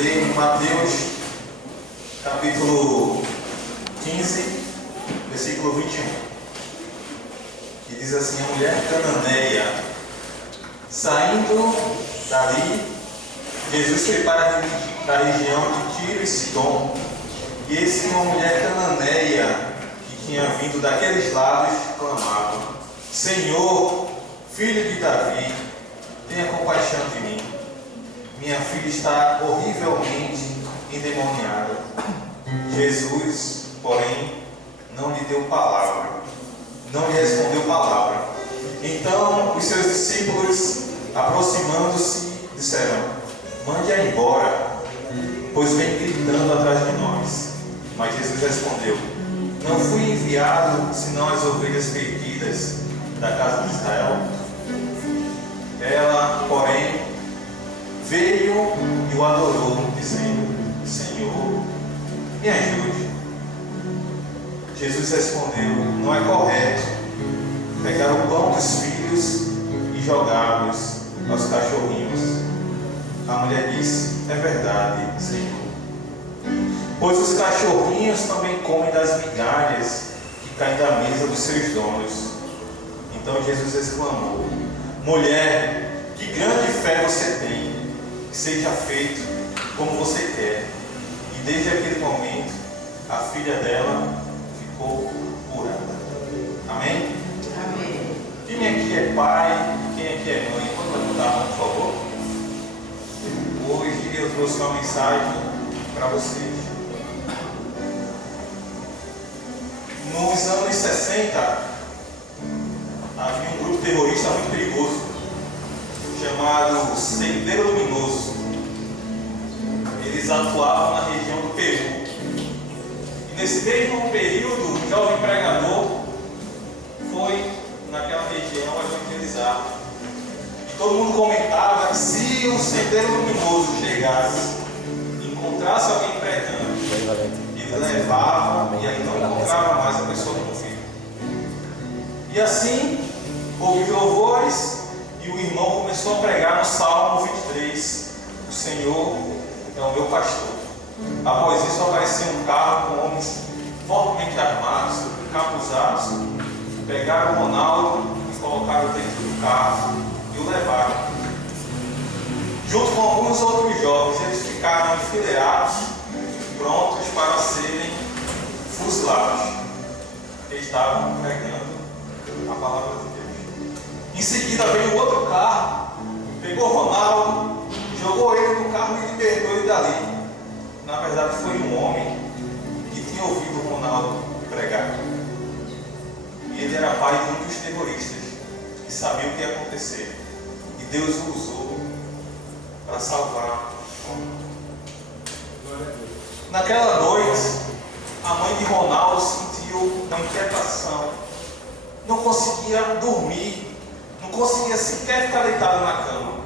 ler em Mateus, capítulo 15, versículo 21, que diz assim: a mulher cananeia, saindo dali, Jesus foi para a região de Tiro e Sidom, e eis que uma mulher cananeia, que tinha vindo daqueles lados, clamava: Senhor, filho de Davi, tenha compaixão de mim. Minha filha está horrivelmente endemoniada. Jesus, porém, não lhe deu palavra, não lhe respondeu palavra. Então os seus discípulos, aproximando-se, disseram: mande-a embora, pois vem gritando atrás de nós. Mas Jesus respondeu: não fui enviado senão as ovelhas perdidas da casa de Israel. Ela, porém, veio e o adorou, dizendo: Senhor, me ajude. Jesus respondeu: não é correto pegar o pão dos filhos e jogá-los aos cachorrinhos. A mulher disse: é verdade, Senhor, pois os cachorrinhos também comem das migalhas que caem da mesa dos seus donos. Então Jesus exclamou: mulher, que grande fé você tem, que seja feito como você quer. E desde aquele momento a filha dela ficou curada. Amém? Amém. Quem aqui é pai? Quem aqui é mãe? Pode levantar a mão, por favor? Hoje eu trouxe uma mensagem para vocês. Nos anos 60 havia um grupo terrorista muito perigoso chamado Sendero Luminoso. Eles atuavam na região do Peru. E nesse mesmo período, um jovem pregador foi naquela região evangelizar. E todo mundo comentava que se o Sendero Luminoso chegasse e encontrasse alguém pregando, ele levava e aí não encontrava mais a pessoa que ouviu. E assim, ouviu louvores e o irmão começou a pregar no Salmo 23: o Senhor é o meu pastor. Após isso apareceu um carro com homens fortemente armados, encapuzados. Pegaram o Ronaldo e colocaram dentro do carro e o levaram. Junto com alguns outros jovens, eles ficaram enfileirados, prontos para serem fuzilados. Eles estavam pregando a palavra de Deus. Em seguida veio outro carro, pegou o Ronaldo, jogou ele no carro e libertou ele dali. Na verdade foi um homem que tinha ouvido o Ronaldo pregar. E ele era pai de um dos terroristas e sabia o que ia acontecer. E Deus o usou para salvar o Ronaldo. Naquela noite, a mãe de Ronaldo sentiu uma inquietação. Não conseguia dormir, não conseguia sequer ficar deitado na cama.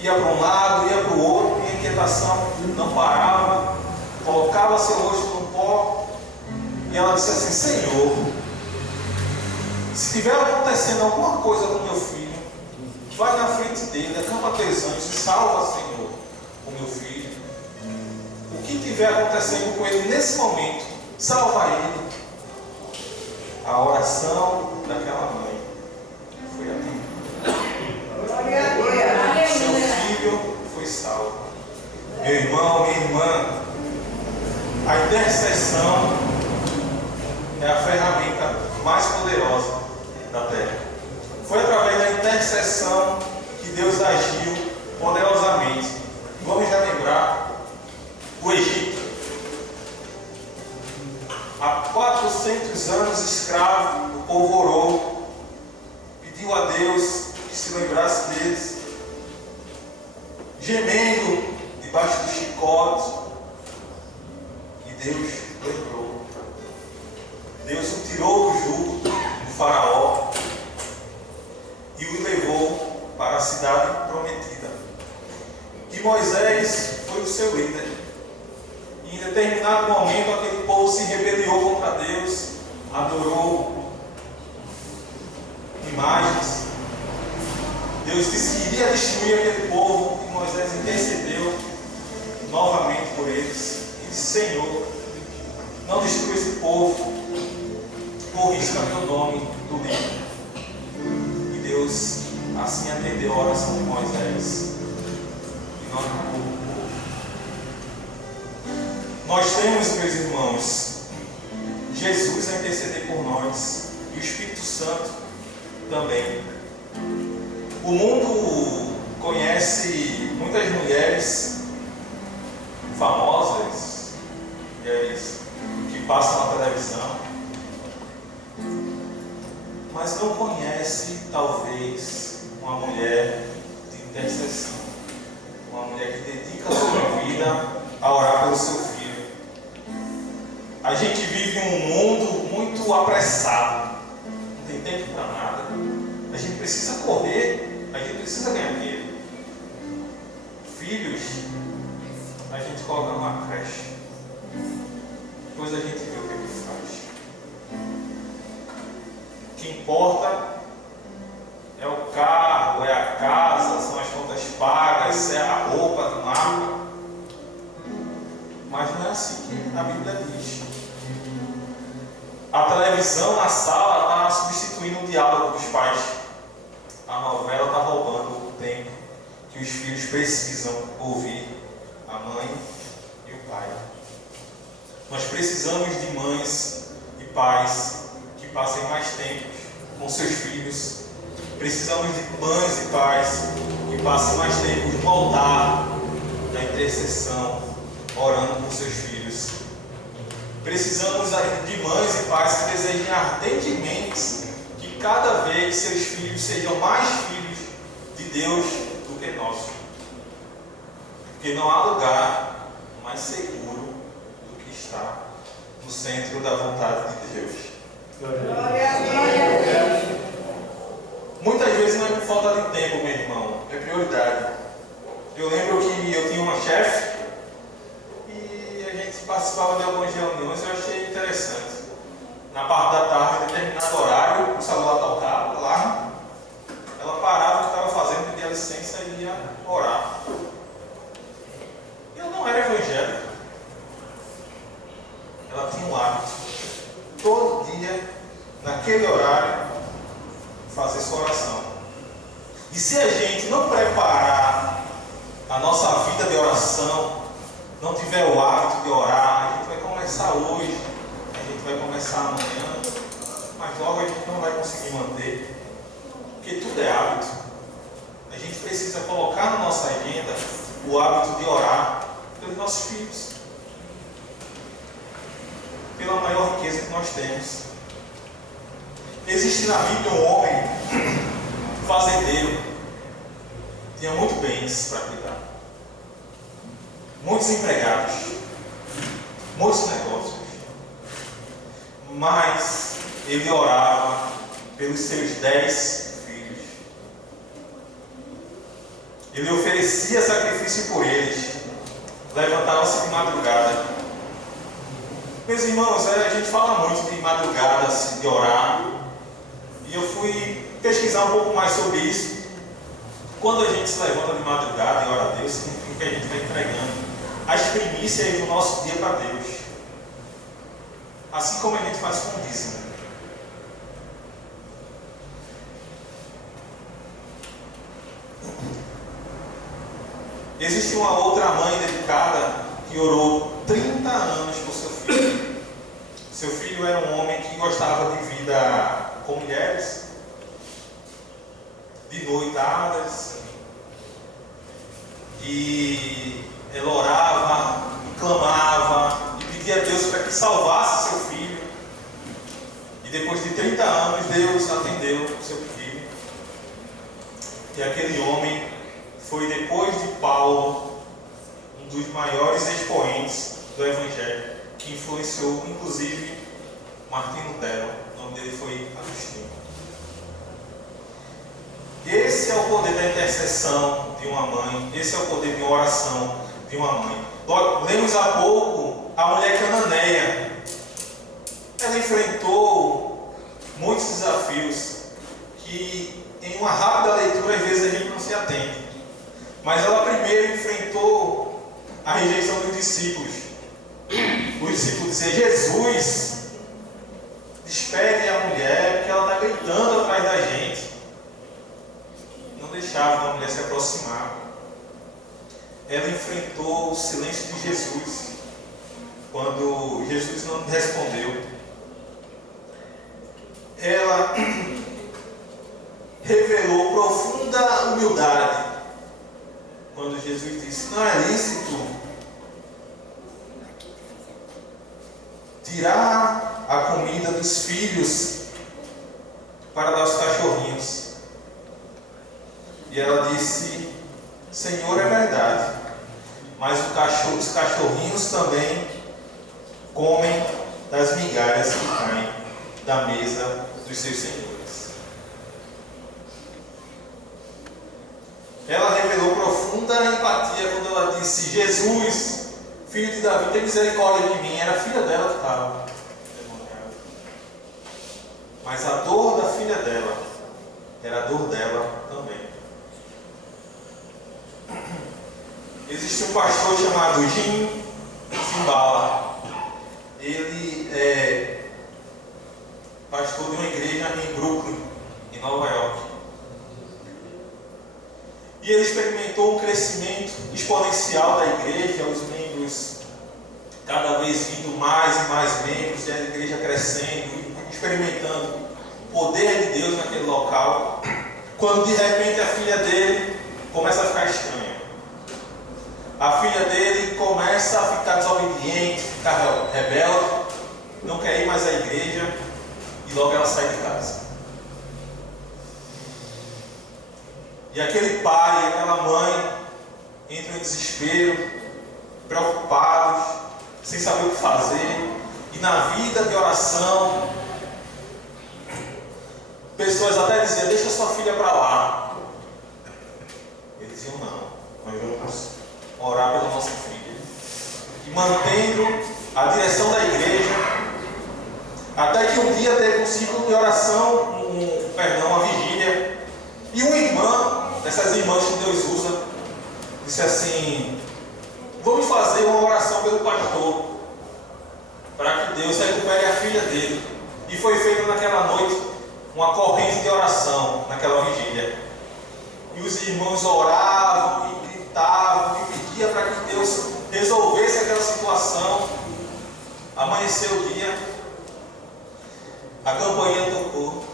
Ia para um lado, ia para o outro, e a inquietação não parava. Colocava seu rosto no pó e ela disse assim: Senhor, se estiver acontecendo alguma coisa com meu filho, vai na frente dele, acampa teus anjos e salva, Senhor, o meu filho. O que estiver acontecendo com ele nesse momento, salva ele. A oração daquela mãe foi atendida. Seu filho foi salvo. Meu irmão, minha irmã, a intercessão é a ferramenta mais poderosa da terra. Foi através da intercessão que Deus agiu poderosamente. Vamos já lembrar o Egito. Há 400 anos escravo, o povo orou, pediu a Deus que se lembrasse deles, gemendo debaixo do chicote, e Deus lembrou. Deus o tirou do jugo do faraó e o levou para a cidade prometida. E Moisés foi o seu líder. E em determinado momento aquele povo se rebeliou contra Deus, adorou imagens. Deus disse que iria destruir aquele povo e Moisés intercedeu novamente por eles e disse: Senhor, não destrua esse povo, corrija meu nome do livro. E Deus assim atendeu a oração de Moisés e não acabou o povo. Nós temos, meus irmãos, Jesus a interceder por nós e o Espírito Santo também. O mundo conhece muitas mulheres famosas, mulheres que passam na televisão, mas não conhece talvez uma mulher de intercessão, uma mulher que dedica a sua vida a orar pelo seu filho. A gente vive um mundo muito apressado, não tem tempo para nada. A gente precisa correr, a gente precisa ganhar dinheiro. Filhos, a gente coloca numa creche, depois a gente vê o que ele faz. O que importa é o carro, é a casa, são as contas pagas, é a roupa de marca. Mas não é assim que a Bíblia diz. A televisão na sala está substituindo o diálogo dos pais. A novela está roubando o tempo que os filhos precisam ouvir a mãe e o pai. Nós precisamos de mães e pais que passem mais tempo com seus filhos. Precisamos de mães e pais que passem mais tempo no altar da intercessão, orando por seus filhos. Precisamos de mães e pais que desejem ardentemente que cada vez seus filhos sejam mais filhos de Deus do que nossos. Porque não há lugar mais seguro do que estar no centro da vontade de Deus. Glória a Deus. Muitas vezes não é por falta de tempo, meu irmão, é prioridade. Eu lembro que eu tinha uma chefe e a gente participava de algumas reuniões e eu achei interessante. Na parte da tarde, em determinado horário, o celular tocava lá, ela parava o que estava fazendo, pedia licença e ia orar. Eu não era evangélico. Ela tinha um hábito, todo dia, naquele horário, fazer sua oração. E se a gente não preparar a nossa vida de oração, não tiver o hábito de orar, a gente vai começar hoje, a gente vai começar amanhã, mas logo a gente não vai conseguir manter, porque tudo é hábito. A gente precisa colocar na nossa agenda o hábito de orar pelos nossos filhos, pela maior riqueza que nós temos. Existe na Bíblia um homem fazendeiro, tinha muitos bens para cuidar, muitos empregados, muitos negócios, mas ele orava pelos seus 10 filhos. Ele oferecia sacrifício por eles, levantava-se de madrugada. Meus irmãos, a gente fala muito de madrugada, de orar. E eu fui pesquisar um pouco mais sobre isso. Quando a gente se levanta de madrugada e ora a Deus, significa que a gente está entregando as primícias do nosso dia para Deus. Assim como a gente faz com o dízimo. Existe uma outra mãe dedicada que orou 30 anos por seu filho. Seu filho era um homem que gostava de vida com mulheres, de noitadas, e ela orava, e clamava, e pedia a Deus para que salvasse seu filho. E depois de 30 anos, Deus atendeu seu filho. E aquele homem foi, depois de Paulo, um dos maiores expoentes do Evangelho, que influenciou, inclusive, Martim Lutero. O nome dele foi Agostinho. Esse é o poder da intercessão de uma mãe. Esse é o poder de oração de uma mãe. Lemos há pouco a mulher cananeia. Ela enfrentou muitos desafios que, em uma rápida leitura, às vezes a gente não se atende. Mas ela primeiro enfrentou a rejeição dos discípulos. Os discípulos diziam: Jesus, despede a mulher, porque ela está gritando atrás da gente. Não deixava a mulher se aproximar. Ela enfrentou o silêncio de Jesus quando Jesus não respondeu. Ela revelou profunda humildade quando Jesus disse: não é lícito tirar a comida dos filhos para dar aos cachorrinhos. E ela disse: Senhor, é verdade, mas os cachorrinhos também comem das migalhas que caem da mesa dos seus senhores. Ela revelou profunda empatia quando ela disse: Jesus, filho de Davi, tem misericórdia de mim. Era a filha dela que estava demoniada. Mas a dor da filha dela era a dor dela também. Existe um pastor chamado Jim Cymbala. Ele é pastor de uma igreja em Brooklyn, em Nova York. E ele experimentou um crescimento exponencial da igreja, os membros cada vez vindo mais e mais membros, e a igreja crescendo, experimentando o poder de Deus naquele local, quando de repente a filha dele começa a ficar estranha. A filha dele começa a ficar desobediente, ficar rebelde, não quer ir mais à igreja, e logo ela sai de casa. E aquele pai e aquela mãe entram em desespero, preocupados, sem saber o que fazer. E na vida de oração, pessoas até diziam: deixa sua filha para lá. Eles diziam: não, nós vamos orar pela nossa filha. E mantendo a direção da igreja, até que um dia teve um ciclo de oração, uma vigília, e uma irmã, dessas irmãs que Deus usa, disse assim: vamos fazer uma oração pelo pastor, para que Deus recupere a filha dele. E foi feita naquela noite uma corrente de oração, naquela vigília. E os irmãos oravam e gritavam e pediam para que Deus resolvesse aquela situação. Amanheceu o dia, a campainha tocou,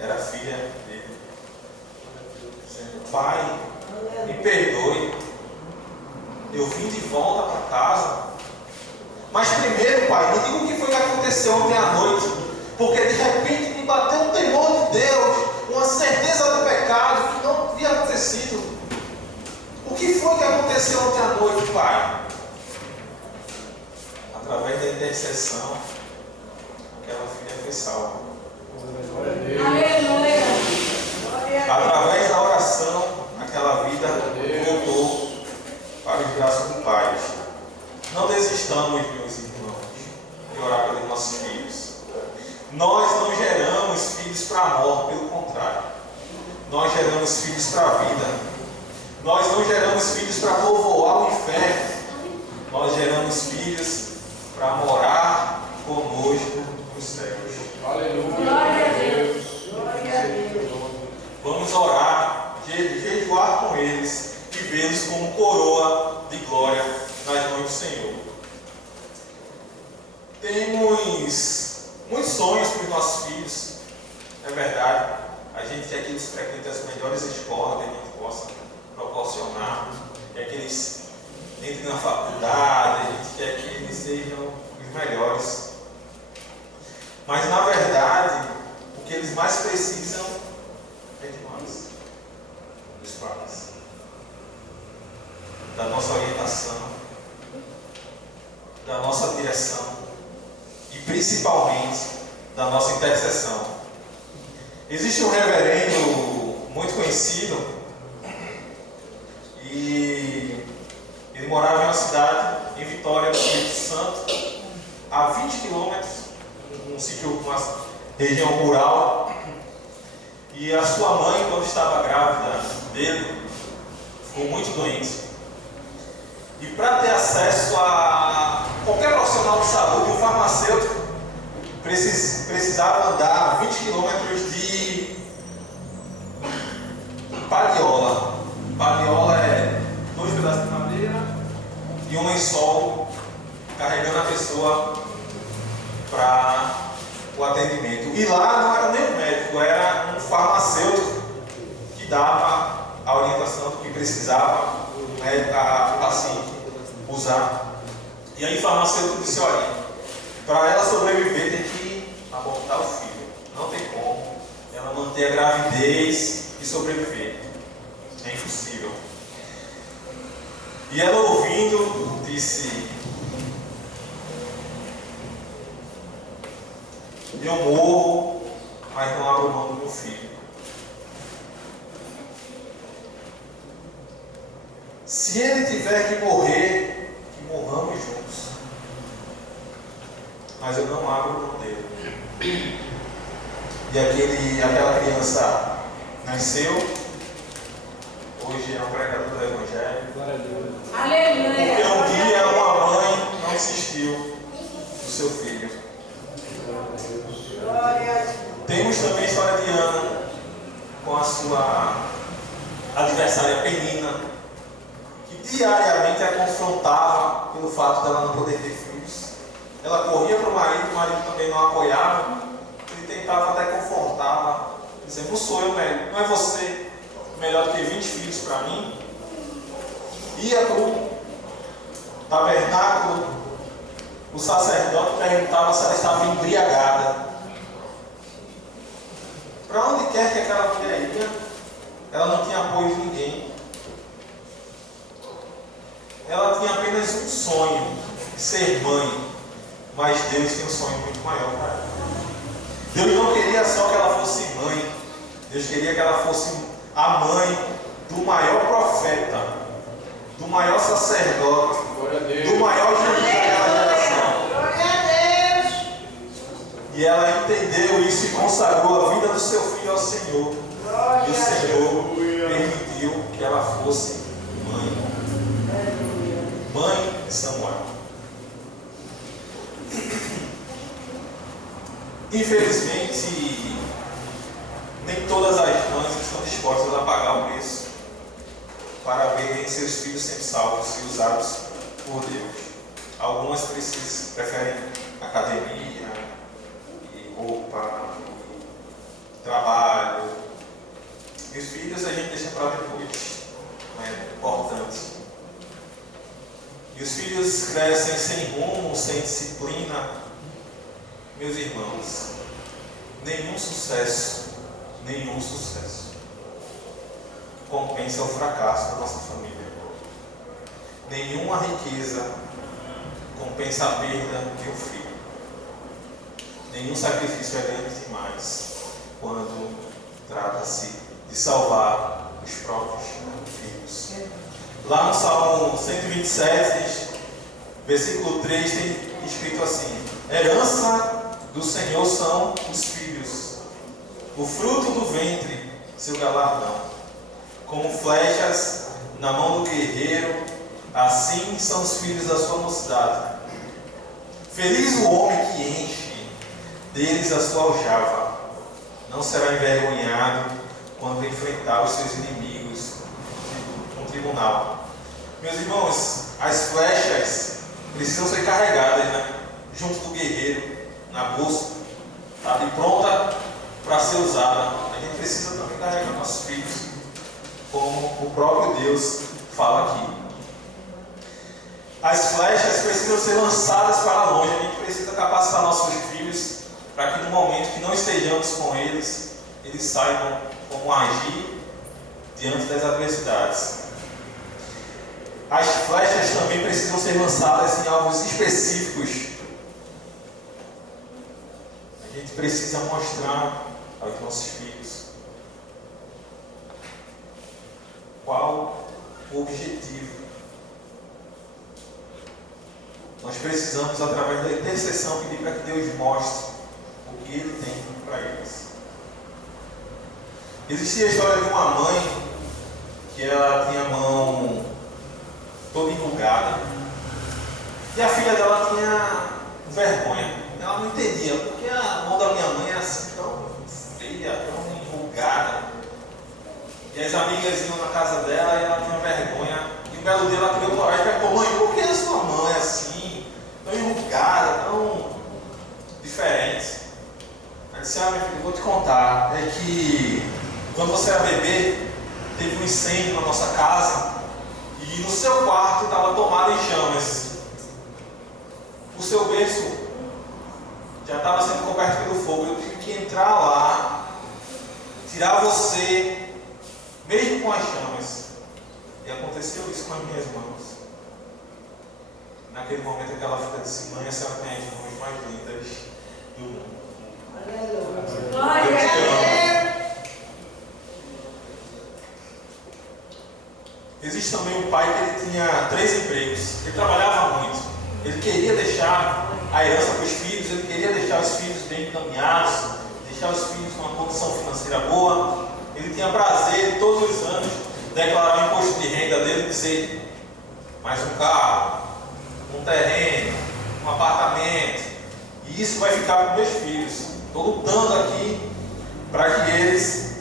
era a filha dele, dizendo: pai, me perdoe, eu vim de volta para casa, mas primeiro, pai, me diga o que foi que aconteceu ontem à noite, porque de repente me bateu um temor de Deus, uma certeza do pecado que não havia acontecido. O que foi que aconteceu ontem à noite, pai? Através da intercessão, aquela filha foi salva. Através da oração, aquela vida voltou para os braços do Pai. Não desistamos, meus irmãos, de orar pelos nossos filhos. Nós não geramos filhos para a morte, pelo contrário. Nós geramos filhos para a vida. Nós não geramos filhos para povoar o inferno. Nós geramos filhos para morar conosco nos céus. Aleluia. Glória a Deus. Glória a Deus. Vamos orar, jejuar com eles e vê-los como coroa de glória nas mãos do Senhor. Temos muitos sonhos para os nossos filhos, é verdade. A gente quer que eles frequentem as melhores escolas que a gente possa proporcionar, quer que eles entrem na faculdade, a gente quer que eles sejam os melhores. Mas na verdade, o que eles mais precisam é de nós, dos pais, da nossa orientação, da nossa direção e principalmente da nossa intercessão. Existe um reverendo muito conhecido e ele morava em uma cidade em Vitória, no Espírito Santo, a 20 quilômetros, um sítio, uma região rural. E a sua mãe, quando estava grávida dele, ficou muito doente. E para ter acesso a qualquer profissional de saúde, um farmacêutico precisava andar 20 quilômetros de paliola. Paliola é 2 pedaços de madeira e um lençol carregando a pessoa para o atendimento. E lá não era nem um médico, era um farmacêutico que dava a orientação do que precisava o paciente usar. E aí o farmacêutico disse: olha, para ela sobreviver tem que abortar o filho. Não tem como ela manter a gravidez e sobreviver. É impossível. E ela, ouvindo, disse: eu morro, mas não abro mão do meu filho. Se ele tiver que morrer, que morramos juntos. Mas eu não abro mão dele. E aquela criança nasceu. Hoje é um pregador do Evangelho. Glória a Deus. Aleluia. Porque um dia uma mãe não desistiu do seu filho. Temos também a história de Ana com a sua adversária Penina, que diariamente a confrontava pelo fato dela não poder ter filhos. Ela corria para o marido também não apoiava, ele tentava até confortá-la, dizendo: não sou eu, velho, não é você melhor do que 20 filhos para mim. Ia para o tabernáculo, o sacerdote perguntava se ela estava embriagada. Para onde quer que aquela mulher ia, ela não tinha apoio de ninguém. Ela tinha apenas um sonho, de ser mãe, mas Deus tem um sonho muito maior para ela. Deus não queria só que ela fosse mãe, Deus queria que ela fosse a mãe do maior profeta, do maior sacerdote, do maior juiz daquela geração. E ela entendeu isso e consagrou a vida do seu filho ao Senhor. E o Senhor permitiu que ela fosse mãe. Mãe de Samuel. Infelizmente, nem todas as mães estão dispostas a pagar o preço para verem seus filhos sendo salvos e usados por Deus. Algumas preferem academia, roupa, trabalho. E os filhos a gente deixa para depois, não é importante. E os filhos crescem sem rumo, sem disciplina. Meus irmãos, nenhum sucesso compensa o fracasso da nossa família. Nenhuma riqueza compensa a perda de um filho. Nenhum sacrifício é grande demais quando trata-se de salvar os próprios filhos. Lá no Salmo 127, versículo 3, tem escrito assim: herança do Senhor são os filhos, o fruto do ventre, seu galardão. Como flechas na mão do guerreiro, assim são os filhos da sua mocidade. Feliz o homem que enche deles a sua aljava, não será envergonhado quando enfrentar os seus inimigos no tribunal. Meus irmãos, as flechas precisam ser carregadas, né? Junto do guerreiro, na bolsa, tá ali pronta para ser usada. A gente precisa também carregar nossos filhos, como o próprio Deus fala aqui. As flechas precisam ser lançadas para longe. A gente precisa capacitar nossos filhos para que no momento que não estejamos com eles, eles saibam como agir diante das adversidades. As flechas também precisam ser lançadas em alvos específicos. A gente precisa mostrar aos nossos filhos qual o objetivo. Nós precisamos, através da intercessão, pedir para que Deus mostre o que Ele tem para eles. Existia a história de uma mãe que ela tinha a mão toda enrugada. E a filha dela tinha vergonha. Ela não entendia, porque a mão da minha mãe é assim, tão feia, tão enrugada. E as amigas iam na casa dela e ela tinha vergonha. E um belo dia ela criou coragem e perguntou: mãe, por que a sua mãe é assim, tão enrugada, tão diferente? Ela disse: ah, minha filha, eu vou te contar. É que quando você era bebê, teve um incêndio na nossa casa e no seu quarto estava tomado em chamas. O seu berço já estava sendo coberto pelo fogo. Eu tive que entrar lá, tirar você, mesmo com as chamas. E aconteceu isso com as minhas mãos. Naquele momento, aquela filha disse: mãe, a senhora tem as mãos mais lindas do mundo. Existe também um pai que ele tinha 3 empregos. Ele trabalhava muito. Ele queria deixar a herança para os filhos, ele queria deixar os filhos bem encaminhados, deixar os filhos numa condição financeira boa. Ele tinha prazer de todos os anos declarar o imposto de renda dele e dizer: mais um carro, um terreno, um apartamento, e isso vai ficar para os meus filhos. Estou lutando aqui para que eles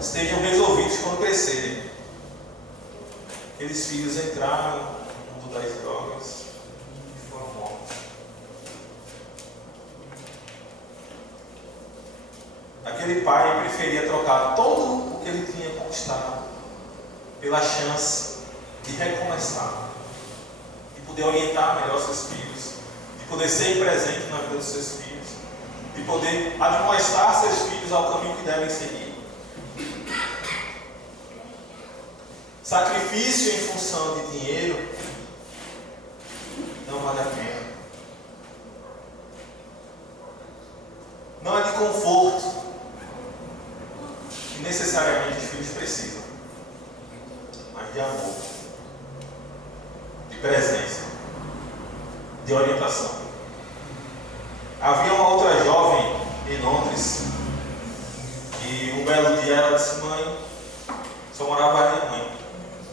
estejam resolvidos quando crescerem. Aqueles filhos entraram no mundo das drogas e foram mortos. Aquele pai preferia trocar todo o que ele tinha conquistado pela chance de recomeçar, de poder orientar melhor seus filhos, de poder ser presente na vida dos seus filhos, de poder admoestar seus filhos ao caminho que devem seguir. Sacrifício em função de dinheiro não vale a pena. Não é de conforto que necessariamente os filhos precisam, mas de amor, de presença, de orientação. Havia uma outra jovem em Londres e um belo dia ela disse: mãe, só morava ela e mãe.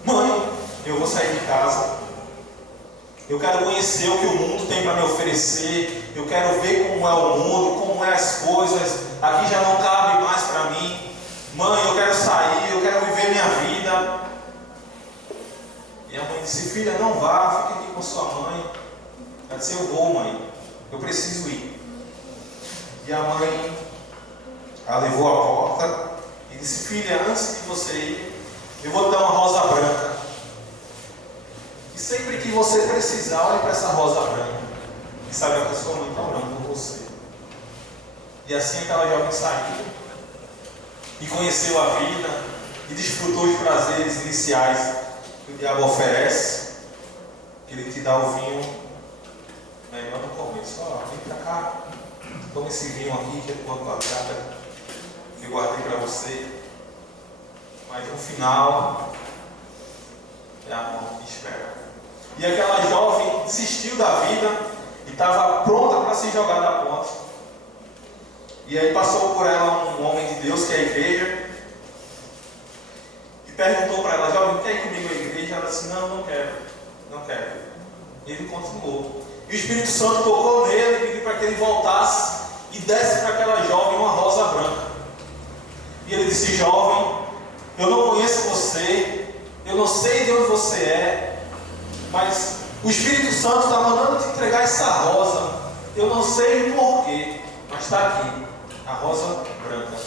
Mãe, eu vou sair de casa. Eu quero conhecer o que o mundo tem para me oferecer. Eu quero ver como é o mundo, como é as coisas. Aqui já não cabe mais para mim. Mãe, eu quero sair, eu quero viver minha vida. E a mãe disse: filha, não vá, fique aqui com sua mãe. Ela disse: eu vou, mãe, eu preciso ir. E a mãe a levou à porta e disse: filha, antes de você ir, eu vou te dar uma rosa branca. E sempre que você precisar, olhe para essa rosa branca e saiba que a sua mãe está orando por você. E assim aquela jovem saiu e conheceu a vida e desfrutou os prazeres iniciais que o diabo oferece, que ele te dá o vinho melhor no começo. Ó, vem para cá, toma esse vinho aqui que é tua guardada, que eu guardei para você. Mas no final é a morte que espera. E aquela jovem desistiu da vida e estava pronta para se jogar da ponte. E aí passou por ela um homem de Deus, que é a igreja, e perguntou para ela: jovem, quer ir comigo à igreja? Ela disse: não, não quero, não quero. E ele continuou. E o Espírito Santo tocou nele e pediu para que ele voltasse e desse para aquela jovem uma rosa branca. E ele disse: jovem, eu não conheço você, eu não sei de onde você é, mas o Espírito Santo está mandando te entregar essa rosa. Eu não sei o porquê, mas está aqui, a rosa branca.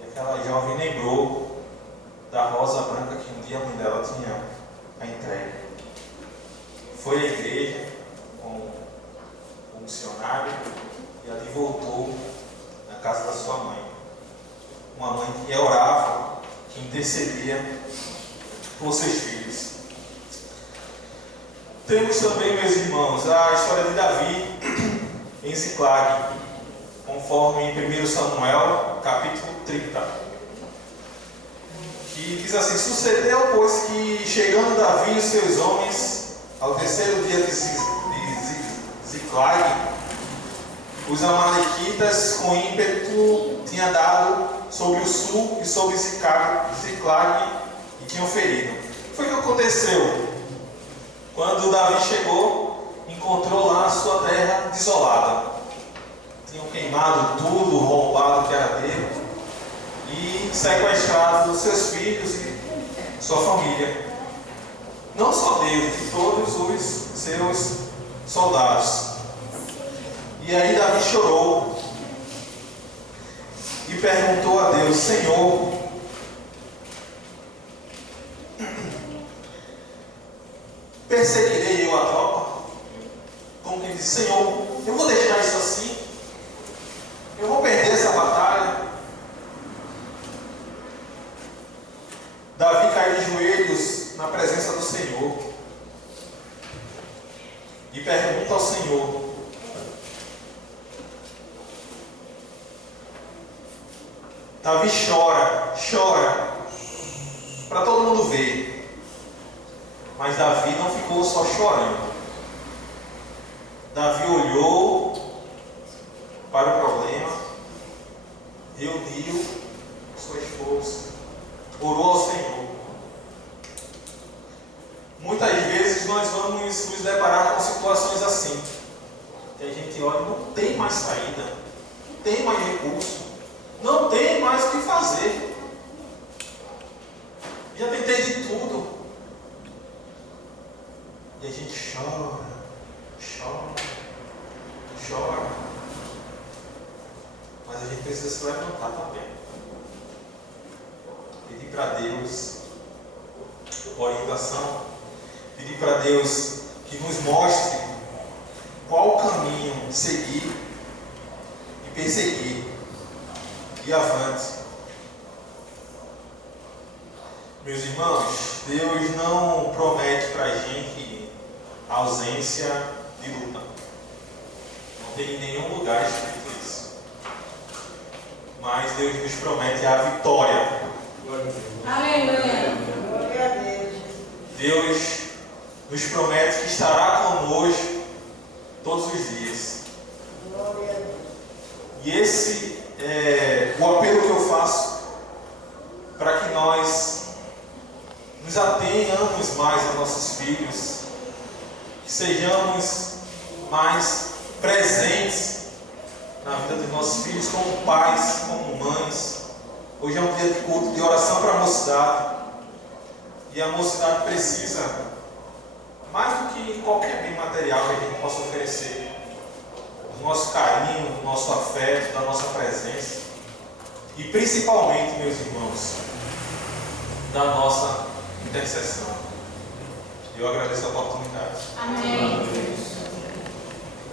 E aquela jovem lembrou da rosa branca que um dia a mãe dela tinha a entregue. Foi à igreja com um missionário e ali voltou na casa da sua mãe. Uma mãe que orava, que intercedia por seus filhos. Temos também, meus irmãos, a história de Davi em Ziclag, conforme em 1 Samuel, capítulo 30. Que diz assim: sucedeu, pois, que chegando Davi e os seus homens ao terceiro dia de Ziclag, os amalequitas com ímpeto tinham dado sobre o sul e sobre Ziclag e tinham ferido. foi que aconteceu? Quando Davi chegou, encontrou lá a sua terra desolada. Tinham queimado tudo, roubado o que era dele e sequestrado seus filhos e sua família. Não só dele, de todos os seus soldados. E aí Davi chorou e perguntou a Deus: Senhor, perseguirei eu a tropa? Como quem diz: Senhor, eu vou deixar isso assim? Eu vou perder essa batalha? Davi caiu de joelhos na presença do Senhor e pergunta ao Senhor: Davi chora, para todo mundo ver. Mas Davi não ficou só chorando. Davi olhou para o problema, reuniu suas forças, orou ao Senhor. Muitas vezes nós vamos nos deparar com situações assim, que a gente olha, não tem mais saída, não tem mais recurso, não tem mais o que fazer. Já tentei de tudo. E a gente chora. Mas a gente precisa se levantar também. Pedir para Deus orientação. Pedir para Deus que nos mostre qual caminho seguir e perseguir. E avante. Meus irmãos, Deus não promete para a gente a ausência de luta. Não tem em nenhum lugar escrito isso. Mas Deus nos promete a vitória. Aleluia. Deus nos promete que estará conosco todos os dias. E esse é o apelo que eu faço para que nós nos atenhamos mais a nossos filhos, que sejamos mais presentes na vida dos nossos filhos, como pais, como mães. Hoje é um dia de culto, de oração para a mocidade, e a mocidade precisa, mais do que qualquer bem material que a gente possa oferecer, do nosso carinho, do nosso afeto, da nossa presença, e principalmente, meus irmãos, da nossa intercessão. Eu agradeço a oportunidade.